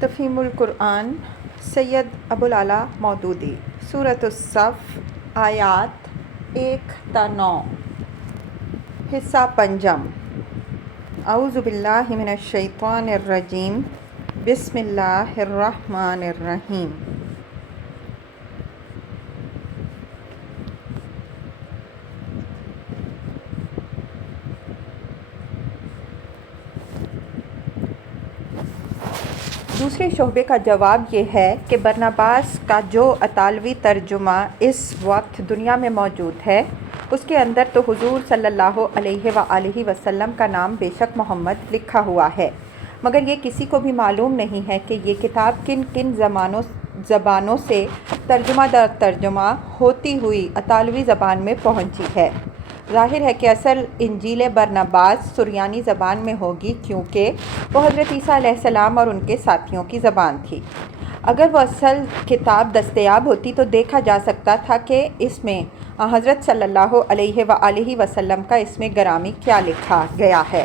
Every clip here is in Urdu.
تفہیم القرآن سید ابوالعلا مودودی سورۃ الصف آیات 1 تا 9 حصہ پنجم اعوذ باللہ من الشیطان الرجیم بسم اللہ الرحمن الرحیم دوسرے شعبے کا جواب یہ ہے کہ برناباس کا جو اطالوی ترجمہ اس وقت دنیا میں موجود ہے اس کے اندر تو حضور صلی اللہ علیہ وآلہ وسلم کا نام بے شک محمد لکھا ہوا ہے، مگر یہ کسی کو بھی معلوم نہیں ہے کہ یہ کتاب کن کن زبانوں سے ترجمہ در ترجمہ ہوتی ہوئی اطالوی زبان میں پہنچی ہے۔ ظاہر ہے کہ اصل انجیل برناباس سریانی زبان میں ہوگی، کیونکہ وہ حضرت عیسیٰ علیہ السلام اور ان کے ساتھیوں کی زبان تھی۔ اگر وہ اصل کتاب دستیاب ہوتی تو دیکھا جا سکتا تھا کہ اس میں حضرت صلی اللہ علیہ وآلہ وسلم کا اسم گرامی کیا لکھا گیا ہے۔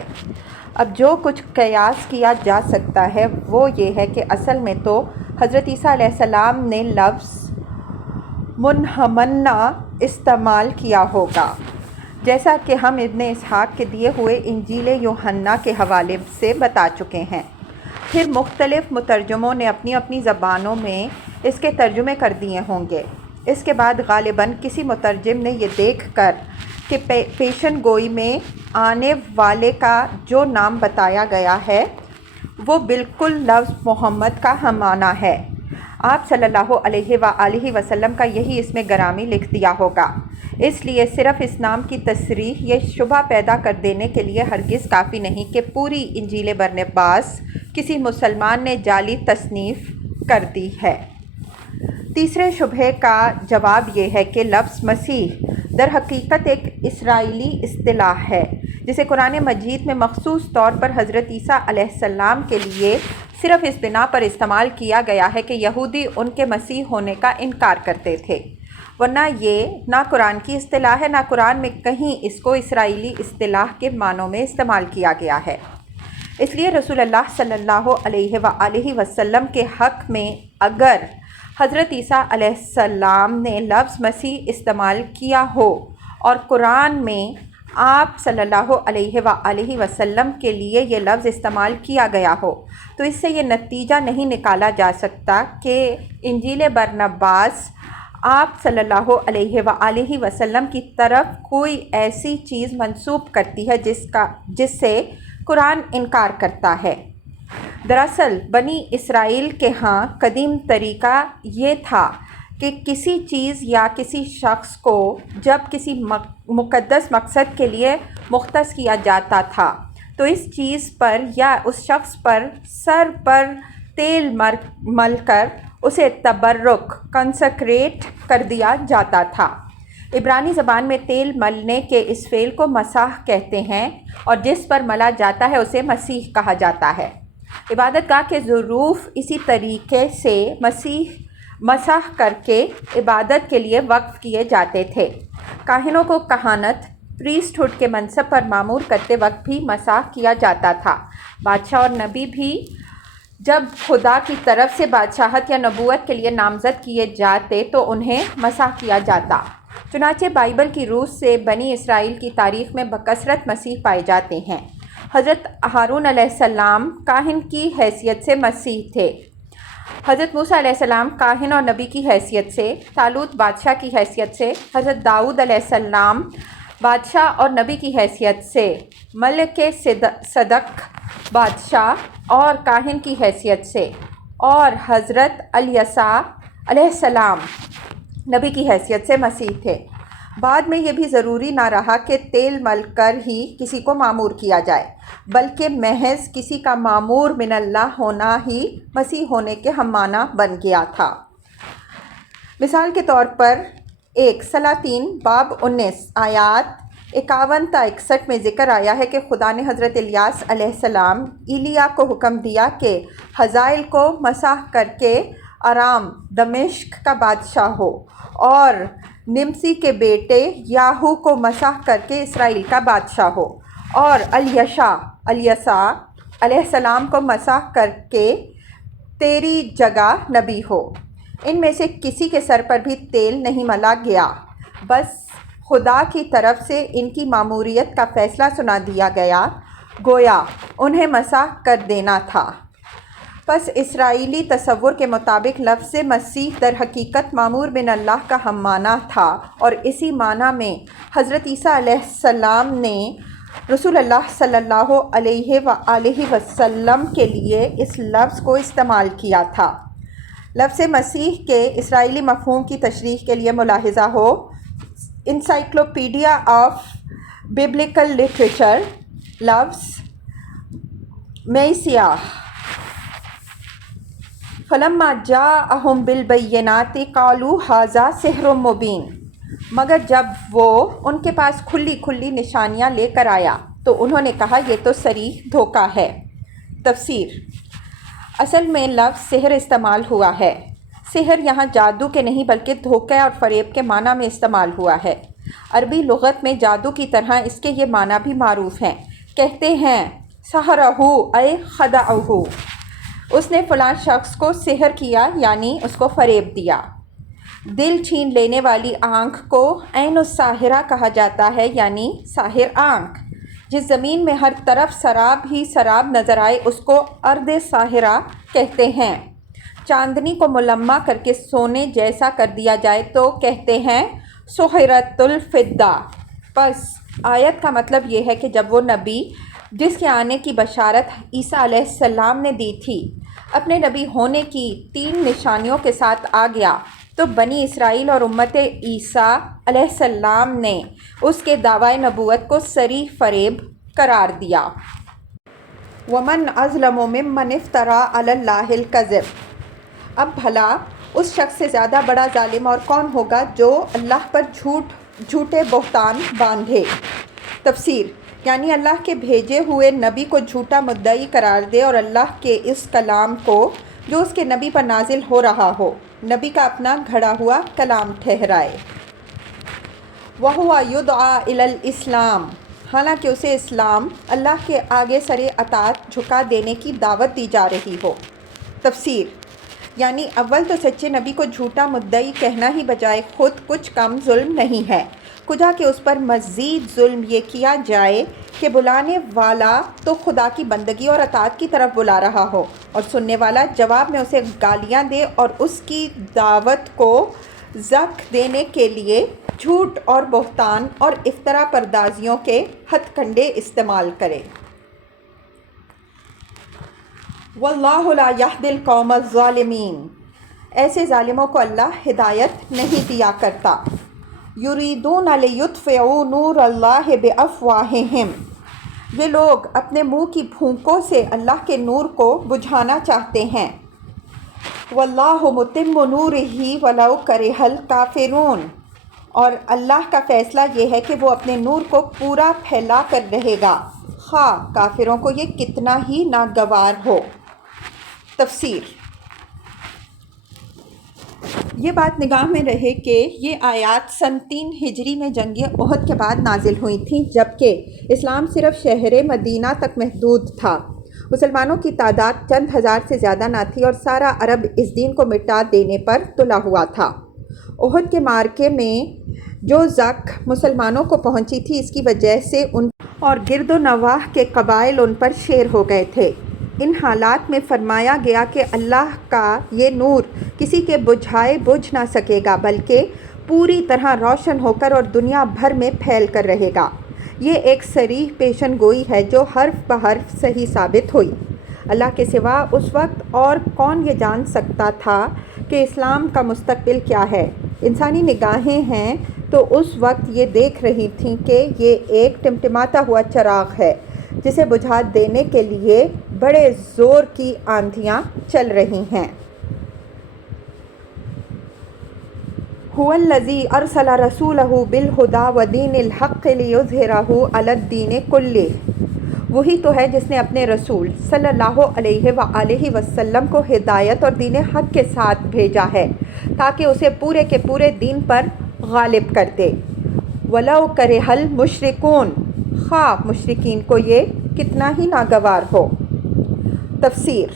اب جو کچھ قیاس کیا جا سکتا ہے وہ یہ ہے کہ اصل میں تو حضرت عیسیٰ علیہ السلام نے لفظ منحمنہ استعمال کیا ہوگا، جیسا کہ ہم ابن اسحاق کے دیے ہوئے انجیل یوحنا کے حوالے سے بتا چکے ہیں۔ پھر مختلف مترجموں نے اپنی اپنی زبانوں میں اس کے ترجمے کر دیے ہوں گے۔ اس کے بعد غالباً کسی مترجم نے یہ دیکھ کر کہ پیشن گوئی میں آنے والے کا جو نام بتایا گیا ہے وہ بالکل لفظ محمد کا ہم معنی ہے، آپ صلی اللہ علیہ وآلہ وسلم کا یہی اسم گرامی لکھ دیا ہوگا۔ اس لیے صرف اس نام کی تصریح یہ شبہ پیدا کر دینے کے لیے ہرگز کافی نہیں کہ پوری انجیل برناباس کسی مسلمان نے جعلی تصنیف کر دی ہے۔ تیسرے شبہے کا جواب یہ ہے کہ لفظ مسیح در حقیقت ایک اسرائیلی اصطلاح ہے، جسے قرآن مجید میں مخصوص طور پر حضرت عیسیٰ علیہ السلام کے لیے صرف اس بنا پر استعمال کیا گیا ہے کہ یہودی ان کے مسیح ہونے کا انکار کرتے تھے، ورنہ یہ نہ قرآن کی اصطلاح ہے، نہ قرآن میں کہیں اس کو اسرائیلی اصطلاح کے معنوں میں استعمال کیا گیا ہے۔ اس لیے رسول اللہ صلی اللہ علیہ وآلہ وسلم کے حق میں اگر حضرت عیسیٰ علیہ السلام نے لفظ مسیح استعمال کیا ہو اور قرآن میں آپ صلی اللہ علیہ وآلہ وسلم کے لیے یہ لفظ استعمال کیا گیا ہو، تو اس سے یہ نتیجہ نہیں نکالا جا سکتا کہ انجیل برناباس آپ صلی اللہ علیہ وآلہ وسلم کی طرف کوئی ایسی چیز منسوب کرتی ہے جس سے قرآن انکار کرتا ہے۔ دراصل بنی اسرائیل کے ہاں قدیم طریقہ یہ تھا کہ کسی چیز یا کسی شخص کو جب کسی مقدس مقصد کے لیے مختص کیا جاتا تھا تو اس چیز پر یا اس شخص پر سر پر تیل مل کر اسے تبرک کنسیکریٹ کر دیا جاتا تھا۔ عبرانی زبان میں تیل ملنے کے اس فعل کو مسح کہتے ہیں، اور جس پر ملا جاتا ہے اسے مسیح کہا جاتا ہے۔ عبادت گاہ کے ظروف اسی طریقے سے مسح کر کے عبادت کے لیے وقف کیے جاتے تھے۔ کاہنوں کو کہانت پریسٹ ہوڈ کے منصب پر مامور کرتے وقت بھی مسح کیا جاتا تھا۔ بادشاہ اور نبی بھی جب خدا کی طرف سے بادشاہت یا نبوت کے لیے نامزد کیے جاتے تو انہیں مسح کیا جاتا۔ چنانچہ بائبل کی روح سے بنی اسرائیل کی تاریخ میں بکثرت مسیح پائے جاتے ہیں۔ حضرت ہارون علیہ السلام کاہن کی حیثیت سے مسیح تھے، حضرت موسیٰ علیہ السلام کاہن اور نبی کی حیثیت سے، طالوت بادشاہ کی حیثیت سے، حضرت داؤد علیہ السلام بادشاہ اور نبی کی حیثیت سے، ملک صدق بادشاہ اور کاہن کی حیثیت سے، اور حضرت الیسع علیہ السلام نبی کی حیثیت سے مسیح تھے۔ بعد میں یہ بھی ضروری نہ رہا کہ تیل مل کر ہی کسی کو مامور کیا جائے، بلکہ محض کسی کا مامور من اللہ ہونا ہی مسیح ہونے کے ہم معنی بن گیا تھا۔ مثال کے طور پر سلاطین باب 19 آیات 51 تا 61 میں ذکر آیا ہے کہ خدا نے حضرت الیاس علیہ السلام ایلیا کو حکم دیا کہ حزائیل کو مسح کر کے ارام دمشق کا بادشاہ ہو، اور نمسی کے بیٹے یاہو کو مسح کر کے اسرائیل کا بادشاہ ہو، اور الیسع علیہ السلام کو مسح کر کے تیری جگہ نبی ہو۔ ان میں سے کسی کے سر پر بھی تیل نہیں ملا گیا، بس خدا کی طرف سے ان کی ماموریت کا فیصلہ سنا دیا گیا، گویا انہیں مسح کر دینا تھا۔ پس اسرائیلی تصور کے مطابق لفظ مسیح در حقیقت مامور بن اللہ کا ہم معنی تھا، اور اسی معنی میں حضرت عیسیٰ علیہ السلام نے رسول اللہ صلی اللہ علیہ وآلہ وسلم کے لیے اس لفظ کو استعمال کیا تھا۔ لفظ مسیح کے اسرائیلی مفہوم کی تشریح کے لیے ملاحظہ ہو انسائکلوپیڈیا آف ببلیکل لٹریچر۔ لفظ میسیح فلما جاءہم بالبینات قالوا ھذا سحر مبین، مگر جب وہ ان کے پاس کھلی کھلی نشانیاں لے کر آیا تو انہوں نے کہا یہ تو صریح دھوکہ ہے۔ تفسیر: اصل میں لفظ سحر استعمال ہوا ہے۔ سحر یہاں جادو کے نہیں بلکہ دھوکے اور فریب کے معنی میں استعمال ہوا ہے۔ عربی لغت میں جادو کی طرح اس کے یہ معنی بھی معروف ہیں۔ کہتے ہیں سحرہ اے خدعہ، اس نے فلاں شخص کو سحر کیا یعنی اس کو فریب دیا۔ دل چھین لینے والی آنکھ کو عین الساحرہ کہا جاتا ہے، یعنی ساحر آنکھ۔ جس زمین میں ہر طرف سراب ہی سراب نظر آئے اس کو ارض ساحرہ کہتے ہیں۔ چاندنی کو ملمع کر کے سونے جیسا کر دیا جائے تو کہتے ہیں سحرۃ الفضہ۔ پس آیت کا مطلب یہ ہے کہ جب وہ نبی جس کے آنے کی بشارت عیسیٰ علیہ السلام نے دی تھی اپنے نبی ہونے کی 3 نشانیوں کے ساتھ آ گیا تو بنی اسرائیل اور امت عیسیٰ علیہ السلام نے اس کے دعوی نبوت کو صریح فریب قرار دیا۔ وَمَنْ أَظْلَمُ مِمَّنِ افْتَرَىٰ عَلَى اللَّهِ الْكَذِبَ، اب بھلا اس شخص سے زیادہ بڑا ظالم اور کون ہوگا جو اللہ پر جھوٹے بہتان باندھے۔ تفسیر: یعنی اللہ کے بھیجے ہوئے نبی کو جھوٹا مدعی قرار دے اور اللہ کے اس کلام کو جو اس کے نبی پر نازل ہو رہا ہو نبی کا اپنا گھڑا ہوا کلام ٹھہرائے۔ وَهُوَ يُدْعَىٰ إِلَى الْإِسْلَامِ، حالانکہ اسے اسلام اللہ کے آگے سر اطاعت جھکا دینے کی دعوت دی جا رہی ہو۔ تفسیر: یعنی اول تو سچے نبی کو جھوٹا مدعی کہنا ہی بجائے خود کچھ کم ظلم نہیں ہے، کجا کہ اس پر مزید ظلم یہ کیا جائے کہ بلانے والا تو خدا کی بندگی اور اطاعت کی طرف بلا رہا ہو اور سننے والا جواب میں اسے گالیاں دے اور اس کی دعوت کو زک دینے کے لیے جھوٹ اور بہتان اور افترا پردازیوں کے ہتھ کنڈے استعمال کرے۔ واللہ لا یہدی القوم الظالمین، ایسے ظالموں کو اللہ ہدایت نہیں دیا کرتا۔ یریدون لیطفئوا نور اللہ بافواہہم، یہ لوگ اپنے منہ کی پھونکوں سے اللہ کے نور کو بجھانا چاہتے ہیں۔ واللہ متم نورہ ولو کرہ الکافرون، اور اللہ کا فیصلہ یہ ہے کہ وہ اپنے نور کو پورا پھیلا کر رہے گا، خواہ کافروں کو یہ کتنا ہی ناگوار ہو۔ تفسیر: یہ بات نگاہ میں رہے کہ یہ آیات سن 3 ہجری میں جنگ احد کے بعد نازل ہوئی تھیں، جبکہ اسلام صرف شہر مدینہ تک محدود تھا۔ مسلمانوں کی تعداد چند ہزار سے زیادہ نہ تھی اور سارا عرب اس دین کو مٹا دینے پر تلا ہوا تھا۔ احد کے معرکے میں جو زک مسلمانوں کو پہنچی تھی اس کی وجہ سے ان اور گرد و نواح کے قبائل ان پر شیر ہو گئے تھے۔ ان حالات میں فرمایا گیا کہ اللہ کا یہ نور کسی کے بجھائے بجھ نہ سکے گا بلکہ پوری طرح روشن ہو کر اور دنیا بھر میں پھیل کر رہے گا۔ یہ ایک صریح پیشن گوئی ہے جو حرف بحرف صحیح ثابت ہوئی۔ اللہ کے سوا اس وقت اور کون یہ جان سکتا تھا کہ اسلام کا مستقبل کیا ہے؟ انسانی نگاہیں ہیں تو اس وقت یہ دیکھ رہی تھیں کہ یہ ایک ٹمٹماتا ہوا چراغ ہے جسے بجھا دینے کے لیے بڑے زور کی آندھیاں چل رہی ہیں۔ هو الذی ارسل رسولہ بالہدی ودین الحق لیظہرہ علی الدین کلہ، وہی تو ہے جس نے اپنے رسول صلی اللہ علیہ وآلہ وسلم کو ہدایت اور دین حق کے ساتھ بھیجا ہے تاکہ اسے پورے کے پورے دین پر غالب کر دے۔ وَلَوْ كَرِهَ الْمُشْرِكُونَ، خواہ مشرکین کو یہ کتنا ہی ناگوار ہو۔ تفسیر: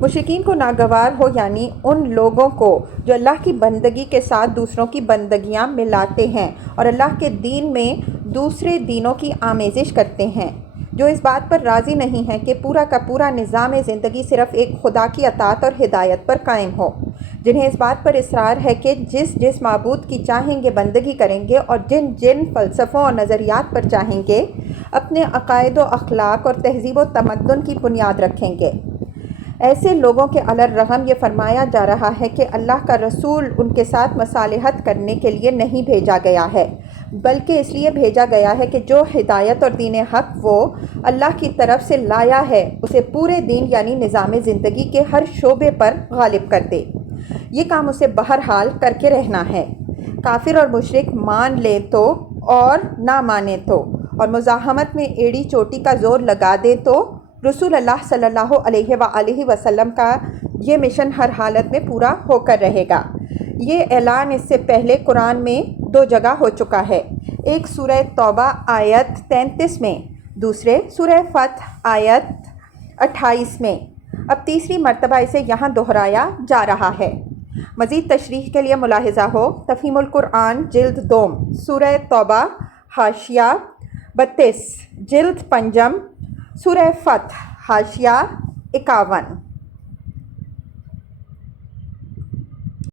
مشرکین کو ناگوار ہو، یعنی ان لوگوں کو جو اللہ کی بندگی کے ساتھ دوسروں کی بندگیاں ملاتے ہیں اور اللہ کے دین میں دوسرے دینوں کی آمیزش کرتے ہیں، جو اس بات پر راضی نہیں ہیں کہ پورا کا پورا نظام زندگی صرف ایک خدا کی اطاعت اور ہدایت پر قائم ہو، جنہیں اس بات پر اصرار ہے کہ جس معبود کی چاہیں گے بندگی کریں گے اور جن فلسفوں اور نظریات پر چاہیں گے اپنے عقائد و اخلاق اور تہذیب و تمدن کی بنیاد رکھیں گے۔ ایسے لوگوں کے علی الرغم یہ فرمایا جا رہا ہے کہ اللہ کا رسول ان کے ساتھ مصالحت کرنے کے لیے نہیں بھیجا گیا ہے، بلکہ اس لیے بھیجا گیا ہے کہ جو ہدایت اور دین حق وہ اللہ کی طرف سے لایا ہے اسے پورے دین یعنی نظام زندگی کے ہر شعبے پر غالب کر دے۔ یہ کام اسے بہرحال کر کے رہنا ہے، کافر اور مشرک مان لے تو اور نہ مانے تو، اور مزاحمت میں ایڑی چوٹی کا زور لگا دے تو، رسول اللہ صلی اللہ علیہ وآلہ وسلم کا یہ مشن ہر حالت میں پورا ہو کر رہے گا۔ یہ اعلان اس سے پہلے قرآن میں 2 جگہ ہو چکا ہے، ایک سورہ توبہ آیت 33 میں، دوسرے سورہ فتح آیت 28 میں۔ اب تیسری مرتبہ اسے یہاں دہرایا جا رہا ہے۔ مزید تشریح کے لیے ملاحظہ ہو تفہیم القرآن جلد 2، سورہ توبہ حاشیہ 32، جلد 5، سورہ فتح حاشیہ 51۔